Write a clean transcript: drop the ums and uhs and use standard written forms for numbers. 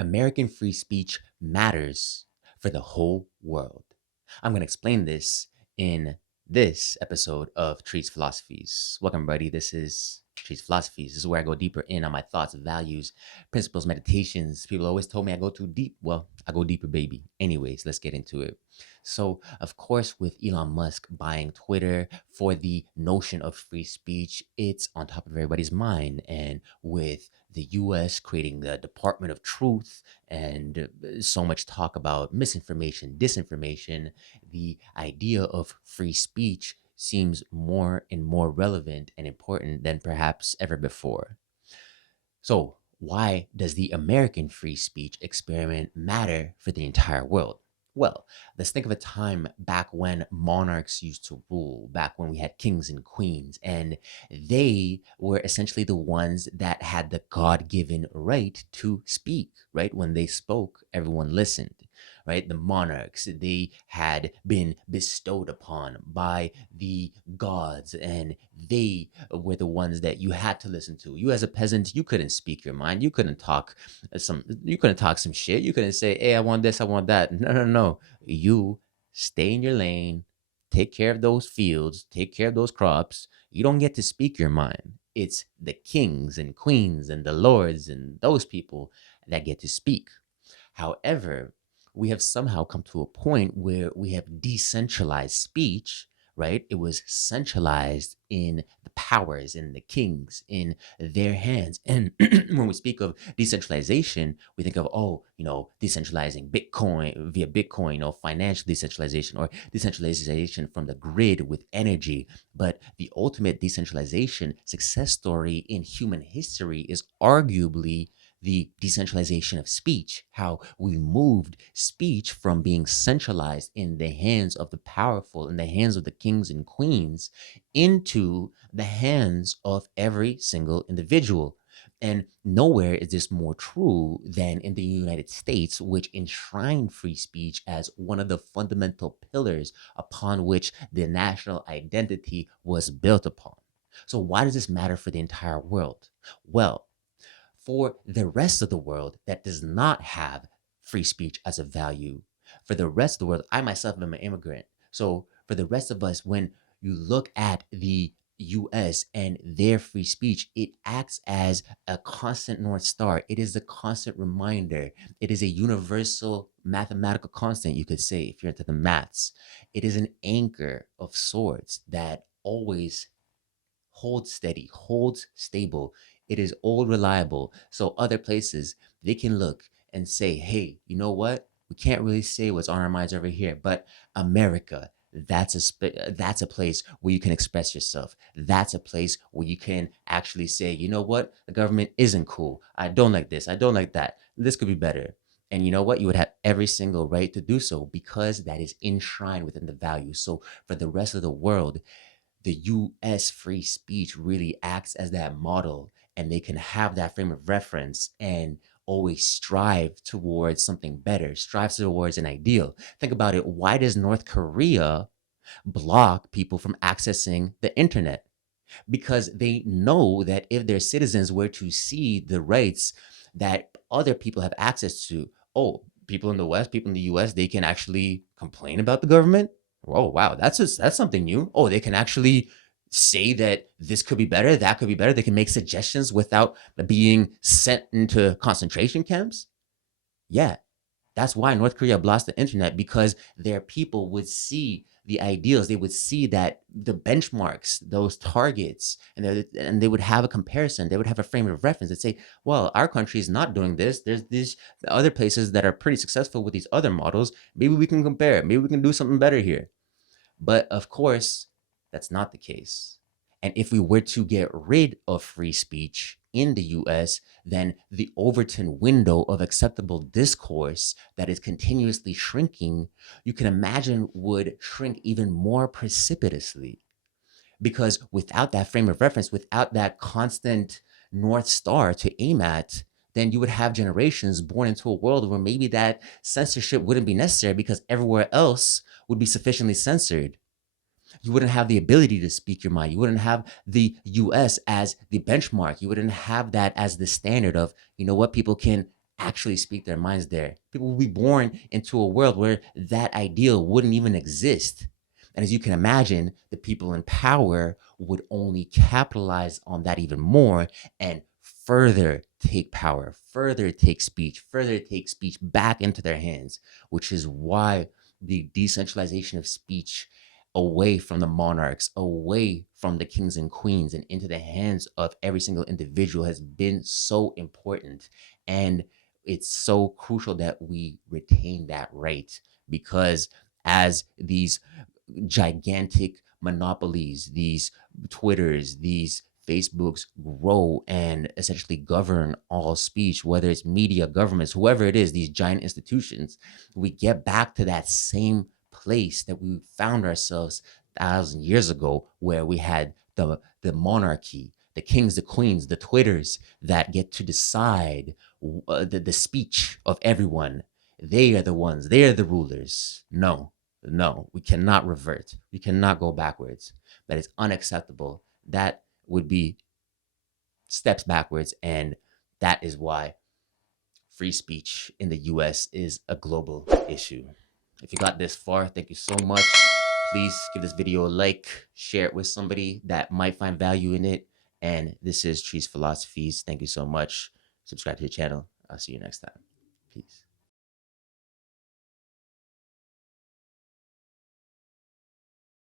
American free speech matters for the whole world. I'm going to explain this in this episode of Trees Philosophies. Welcome, everybody. This is Trees Philosophies. This is where I go deeper in on my thoughts, values, principles, meditations. People always told me I go too deep. Well, I go deeper, baby. Anyways, let's get into it. So, of course, with Elon Musk buying Twitter for the notion of free speech, it's on top of everybody's mind. And with the US creating the Department of Truth and so much talk about misinformation, disinformation, the idea of free speech seems more and more relevant and important than perhaps ever before. So, why does the American free speech experiment matter for the entire world? Well, let's think of a time back when monarchs used to rule, back when we had kings and queens, and they were essentially the ones that had the God given right to speak, right? When they spoke, everyone listened, right? The monarchs, they had been bestowed upon by the gods, and they were the ones that you had to listen to. You as a peasant, you couldn't speak your mind. You couldn't talk some shit. You couldn't say, hey, I want this, I want that. No, no, no. You stay in your lane, take care of those fields, take care of those crops. You don't get to speak your mind. It's the kings and queens and the lords and those people that get to speak. However, we have somehow come to a point where we have decentralized speech, right? It was centralized in the powers, in the kings, in their hands. And when we speak of decentralization, we think of, decentralizing Bitcoin via Bitcoin, financial decentralization or decentralization from the grid with energy. But the ultimate decentralization success story in human history is arguably the decentralization of speech, how we moved speech from being centralized in the hands of the powerful, in the hands of the kings and queens, into the hands of every single individual. And nowhere is this more true than in the United States, which enshrined free speech as one of the fundamental pillars upon which the national identity was built upon. So, why does this matter for the entire world? Well, for the rest of the world that does not have free speech as a value, for the rest of the world, I myself am an immigrant. So for the rest of us, when you look at the US and their free speech, it acts as a constant North Star. It is a constant reminder. It is a universal mathematical constant, you could say, if you're into the maths. It is an anchor of sorts that always holds steady, holds stable. It is all reliable. So other places, they can look and say, hey, you know what? We can't really say what's on our minds over here, but America, that's a place where you can express yourself. That's a place where you can actually say, you know what? The government isn't cool. I don't like this. I don't like that. This could be better. And you know what? You would have every single right to do so because that is enshrined within the value. So for the rest of the world, the US free speech really acts as that model, and they can have that frame of reference and always strive towards something better, strive towards an ideal. Think about it. Why does North Korea block people from accessing the internet? Because they know that if their citizens were to see the rights that other people have access to, people in the West, people in the US, they can actually complain about the government. Oh, wow, that's something new. Oh, they can actually say that this could be better, that could be better. They can make suggestions without being sent into concentration camps. Yeah, that's why North Korea blocks the internet, because their people would see the ideals. They would see that the benchmarks, those targets, and they would have a comparison. They would have a frame of reference that say, well, our country is not doing this. There's these other places that are pretty successful with these other models. Maybe we can compare. Maybe we can do something better here. But of course, that's not the case. And if we were to get rid of free speech in the US, then the Overton window of acceptable discourse that is continuously shrinking, you can imagine would shrink even more precipitously. Because without that frame of reference, without that constant North Star to aim at, then you would have generations born into a world where maybe that censorship wouldn't be necessary because everywhere else would be sufficiently censored. You wouldn't have the ability to speak your mind. You wouldn't have the US as the benchmark. You wouldn't have that as the standard of, you know what, people can actually speak their minds there. People will be born into a world where that ideal wouldn't even exist. And as you can imagine, the people in power would only capitalize on that even more and further take power, further take speech back into their hands, which is why the decentralization of speech away from the monarchs, away from the kings and queens, and into the hands of every single individual has been so important. And it's so crucial that we retain that right, because as these gigantic monopolies, these Twitters, these Facebooks grow and essentially govern all speech, whether it's media, governments, whoever it is, these giant institutions, we get back to that same place that we found ourselves 1,000 years ago, where we had the monarchy, the kings, the queens, the Twitters that get to decide the speech of everyone. They are the ones, they are the rulers. No, we cannot revert. We cannot go backwards. That is unacceptable. That would be steps backwards. And that is why free speech in the US is a global issue. If you got this far, thank you so much. Please give this video a like, share it with somebody that might find value in it. And this is Trees Philosophies. Thank you so much. Subscribe to the channel. I'll see you next time. Peace.